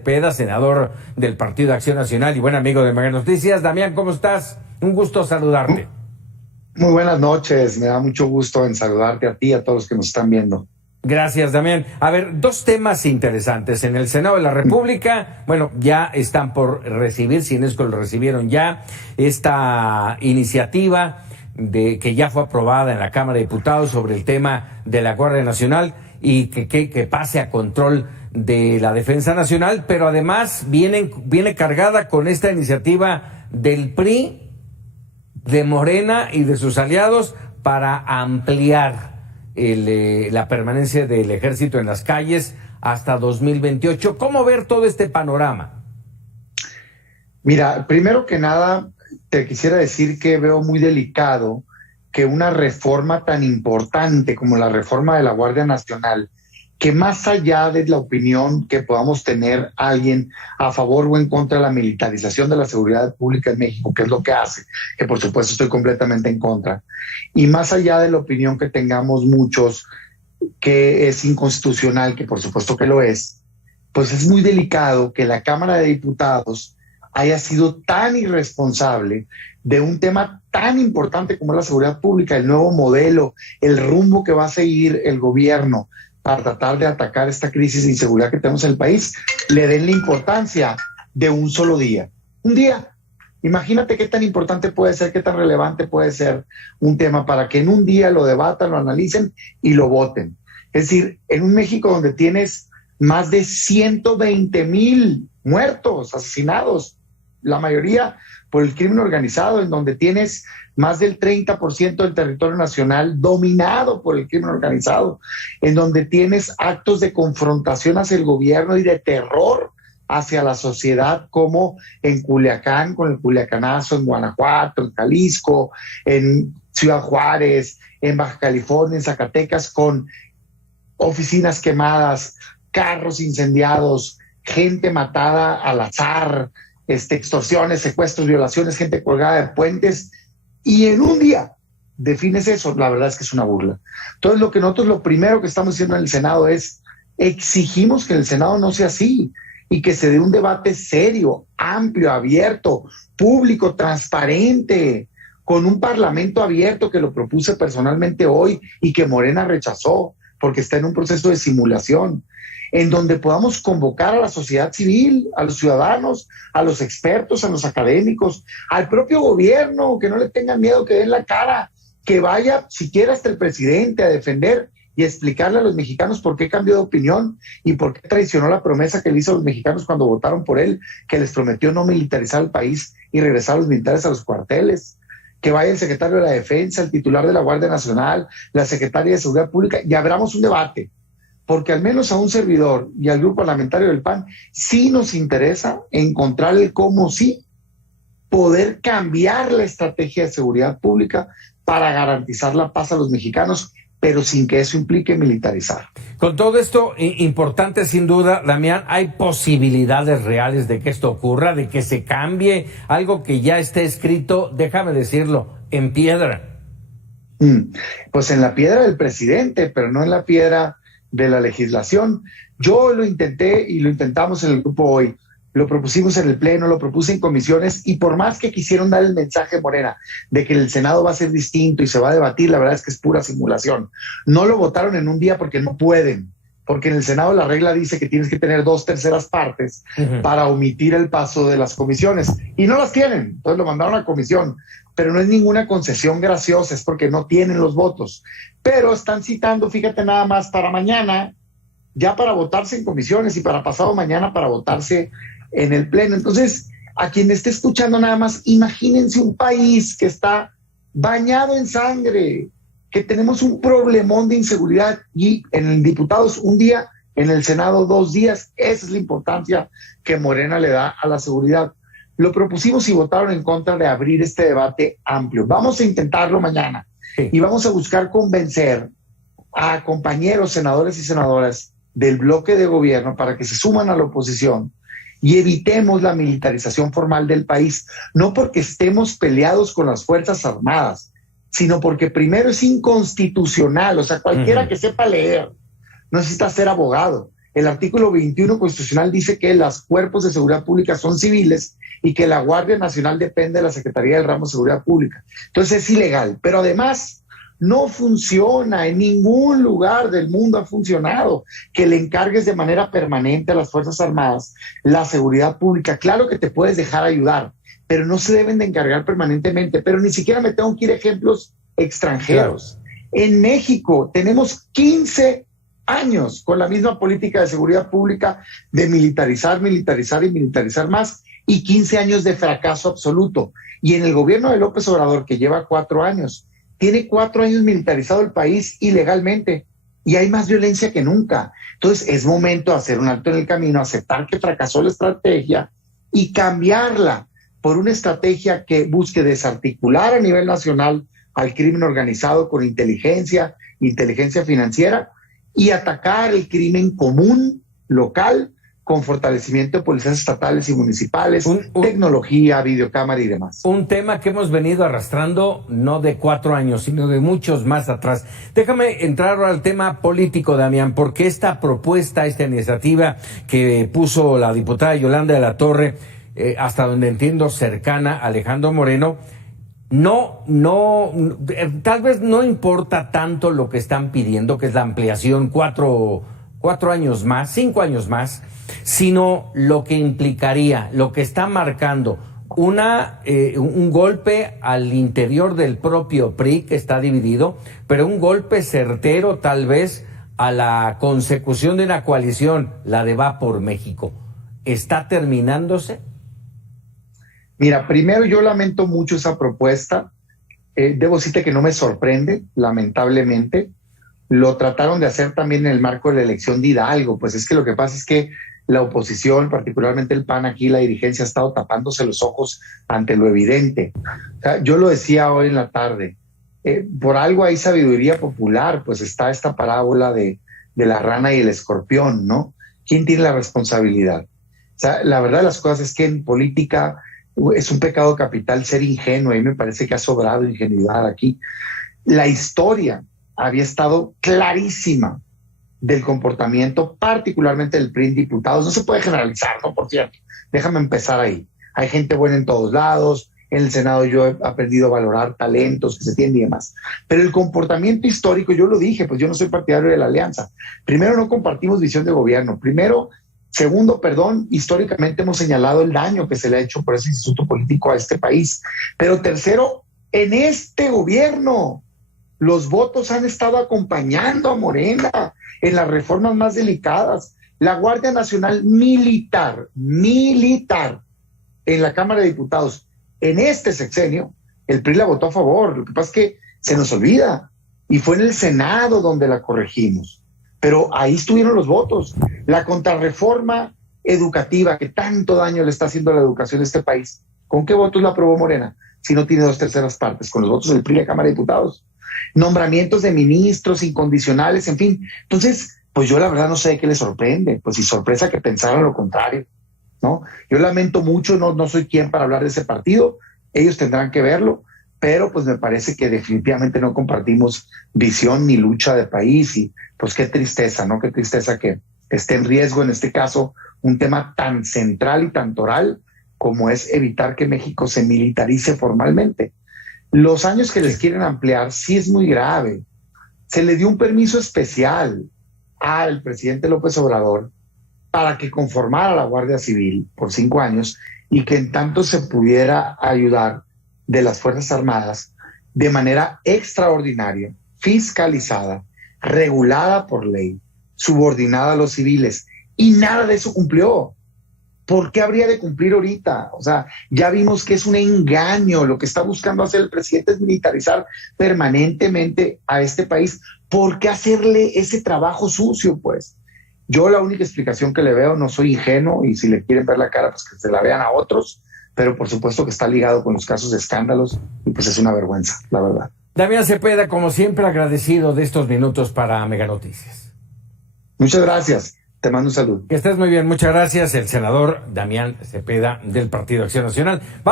Cepeda, senador del Partido Acción Nacional y buen amigo de Mega Noticias. Damián, ¿cómo estás? Un gusto saludarte. Muy buenas noches, me da mucho gusto en saludarte a ti y a todos los que nos están viendo. Gracias, Damián. A ver, dos temas interesantes. En el Senado de la República, bueno, ya están por recibir, si no es que lo recibieron ya, esta iniciativa que ya fue aprobada en la Cámara de Diputados sobre el tema de la Guardia Nacional y que pase a control de la Defensa Nacional, pero además viene cargada con esta iniciativa del PRI, de Morena y de sus aliados para ampliar la permanencia del ejército en las calles hasta 2028. ¿Cómo ver todo este panorama? Mira, primero que nada, te quisiera decir que veo muy delicado que una reforma tan importante como la reforma de la Guardia Nacional, que más allá de la opinión que podamos tener alguien a favor o en contra de la militarización de la seguridad pública en México, que es lo que hace, que por supuesto estoy completamente en contra, y más allá de la opinión que tengamos muchos que es inconstitucional, que por supuesto que lo es, pues es muy delicado que la Cámara de Diputados haya sido tan irresponsable de un tema tan importante como la seguridad pública, el nuevo modelo, el rumbo que va a seguir el gobierno para tratar de atacar esta crisis de inseguridad que tenemos en el país, le den la importancia de un solo día. Un día. Imagínate qué tan importante puede ser, qué tan relevante puede ser un tema para que en un día lo debatan, lo analicen y lo voten. Es decir, en un México donde tienes más de 120,000 muertos, asesinados, la mayoría por el crimen organizado, en donde tienes más del 30% del territorio nacional dominado por el crimen organizado, en donde tienes actos de confrontación hacia el gobierno y de terror hacia la sociedad, como en Culiacán, con el Culiacanazo, en Guanajuato, en Jalisco, en Ciudad Juárez, en Baja California, en Zacatecas, con oficinas quemadas, carros incendiados, gente matada al azar, extorsiones, secuestros, violaciones, gente colgada de puentes, y en un día defines eso. La verdad es que es una burla. Entonces lo primero que estamos haciendo en el Senado es exigimos que en el Senado no sea así y que se dé un debate serio, amplio, abierto, público, transparente, con un parlamento abierto, que lo propuse personalmente hoy y que Morena rechazó porque está en un proceso de simulación, en donde podamos convocar a la sociedad civil, a los ciudadanos, a los expertos, a los académicos, al propio gobierno, que no le tengan miedo, que den la cara, que vaya siquiera hasta el presidente a defender y explicarle a los mexicanos por qué cambió de opinión y por qué traicionó la promesa que le hizo a los mexicanos cuando votaron por él, que les prometió no militarizar el país y regresar a los militares a los cuarteles. Que vaya el secretario de la Defensa, el titular de la Guardia Nacional, la secretaria de Seguridad Pública, y abramos un debate. Porque al menos a un servidor y al grupo parlamentario del PAN sí nos interesa encontrar el cómo sí poder cambiar la estrategia de seguridad pública para garantizar la paz a los mexicanos, pero sin que eso implique militarizar. Con todo esto, importante sin duda, Damián, ¿hay posibilidades reales de que esto ocurra, de que se cambie algo que ya esté escrito, déjame decirlo, en piedra? Pues en la piedra del presidente, pero no en la piedra de la legislación. Yo lo intenté y lo intentamos en el grupo hoy, lo propusimos en el pleno, lo propuse en comisiones, y por más que quisieron dar el mensaje, Morena, de que el Senado va a ser distinto y se va a debatir, la verdad es que es pura simulación. No lo votaron en un día porque no pueden, porque en el Senado la regla dice que tienes que tener 2/3 partes para omitir el paso de las comisiones, y no las tienen, entonces lo mandaron a comisión, pero no es ninguna concesión graciosa, es porque no tienen los votos, pero están citando, fíjate nada más, para mañana, ya para votarse en comisiones, y para pasado mañana para votarse en el pleno. Entonces, a quien esté escuchando nada más, imagínense un país que está bañado en sangre, que tenemos un problemón de inseguridad, y en el diputados un día, en el Senado 2 días. Esa es la importancia que Morena le da a la seguridad. Lo propusimos y votaron en contra de abrir este debate amplio. Vamos a intentarlo mañana, y vamos a buscar convencer a compañeros senadores y senadoras del bloque de gobierno para que se suman a la oposición y evitemos la militarización formal del país, no porque estemos peleados con las Fuerzas Armadas, sino porque primero es inconstitucional. O sea, cualquiera que sepa leer no necesita ser abogado. El artículo 21 constitucional dice que los cuerpos de seguridad pública son civiles y que la Guardia Nacional depende de la Secretaría del Ramo de Seguridad Pública. Entonces es ilegal, pero además no funciona, en ningún lugar del mundo ha funcionado que le encargues de manera permanente a las Fuerzas Armadas la seguridad pública. Claro que te puedes dejar ayudar, pero no se deben de encargar permanentemente. Pero ni siquiera me tengo que ir a ejemplos extranjeros. Claro. En México tenemos 15 años con la misma política de seguridad pública de militarizar, militarizar y militarizar más, y 15 años de fracaso absoluto. Y en el gobierno de López Obrador, que lleva 4 años, tiene 4 años militarizado el país ilegalmente y hay más violencia que nunca. Entonces es momento de hacer un alto en el camino, aceptar que fracasó la estrategia y cambiarla por una estrategia que busque desarticular a nivel nacional al crimen organizado con inteligencia financiera y atacar el crimen común, local, con fortalecimiento de policías estatales y municipales, tecnología, videocámara y demás. Un tema que hemos venido arrastrando no de 4 años, sino de muchos más atrás. Déjame entrar ahora al tema político, Damián, porque esta propuesta, esta iniciativa que puso la diputada Yolanda de la Torre, hasta donde entiendo cercana a Alejandro Moreno, tal vez no importa tanto lo que están pidiendo, que es la ampliación 4 años más, 5 años más, sino lo que implicaría, lo que está marcando un golpe al interior del propio PRI, que está dividido, pero un golpe certero tal vez a la consecución de una coalición, la de Va por México. ¿Está terminándose? Mira, primero yo lamento mucho esa propuesta. Debo decirte que no me sorprende, lamentablemente. Lo trataron de hacer también en el marco de la elección de Hidalgo. Pues es que lo que pasa es que la oposición, particularmente el PAN aquí, la dirigencia ha estado tapándose los ojos ante lo evidente. O sea, yo lo decía hoy en la tarde, por algo hay sabiduría popular, pues está esta parábola de la rana y el escorpión, ¿no? ¿Quién tiene la responsabilidad? O sea, la verdad de las cosas es que en política es un pecado capital ser ingenuo, y me parece que ha sobrado ingenuidad aquí. La historia había estado clarísima del comportamiento, particularmente del PRI en diputados. No se puede generalizar, ¿no? Por cierto, déjame empezar ahí. Hay gente buena en todos lados. En el Senado yo he aprendido a valorar talentos que se tienen y demás. Pero el comportamiento histórico, yo lo dije, pues yo no soy partidario de la alianza. Primero, no compartimos visión de gobierno. Segundo, históricamente hemos señalado el daño que se le ha hecho por ese instituto político a este país. Pero tercero, en este gobierno, los votos han estado acompañando a Morena en las reformas más delicadas. La Guardia Nacional militar, en la Cámara de Diputados, en este sexenio, el PRI la votó a favor. Lo que pasa es que se nos olvida. Y fue en el Senado donde la corregimos. Pero ahí estuvieron los votos. La contrarreforma educativa que tanto daño le está haciendo a la educación de este país, ¿con qué votos la aprobó Morena? Si no tiene 2/3 partes, con los votos del PRI y la Cámara de Diputados. Nombramientos de ministros incondicionales, en fin. Entonces, pues yo la verdad no sé qué les sorprende, pues si sorpresa que pensaran lo contrario, ¿no? Yo lamento mucho, no soy quien para hablar de ese partido, ellos tendrán que verlo, pero pues me parece que definitivamente no compartimos visión ni lucha de país y pues qué tristeza, ¿no? Qué tristeza que esté en riesgo en este caso un tema tan central y tan toral como es evitar que México se militarice formalmente. Los años que les quieren ampliar sí es muy grave. Se le dio un permiso especial al presidente López Obrador para que conformara la Guardia Civil por 5 años y que en tanto se pudiera ayudar de las Fuerzas Armadas de manera extraordinaria, fiscalizada, regulada por ley, subordinada a los civiles. Y nada de eso cumplió. ¿Por qué habría de cumplir ahorita? O sea, ya vimos que es un engaño. Lo que está buscando hacer el presidente es militarizar permanentemente a este país. ¿Por qué hacerle ese trabajo sucio, pues? Yo la única explicación que le veo, no soy ingenuo, y si le quieren ver la cara, pues que se la vean a otros, pero por supuesto que está ligado con los casos de escándalos, y pues es una vergüenza, la verdad. Damián Cepeda, como siempre, agradecido de estos minutos para Mega Noticias. Muchas gracias. Te mando un saludo. Que estés muy bien. Muchas gracias. El senador Damián Cepeda del Partido Acción Nacional.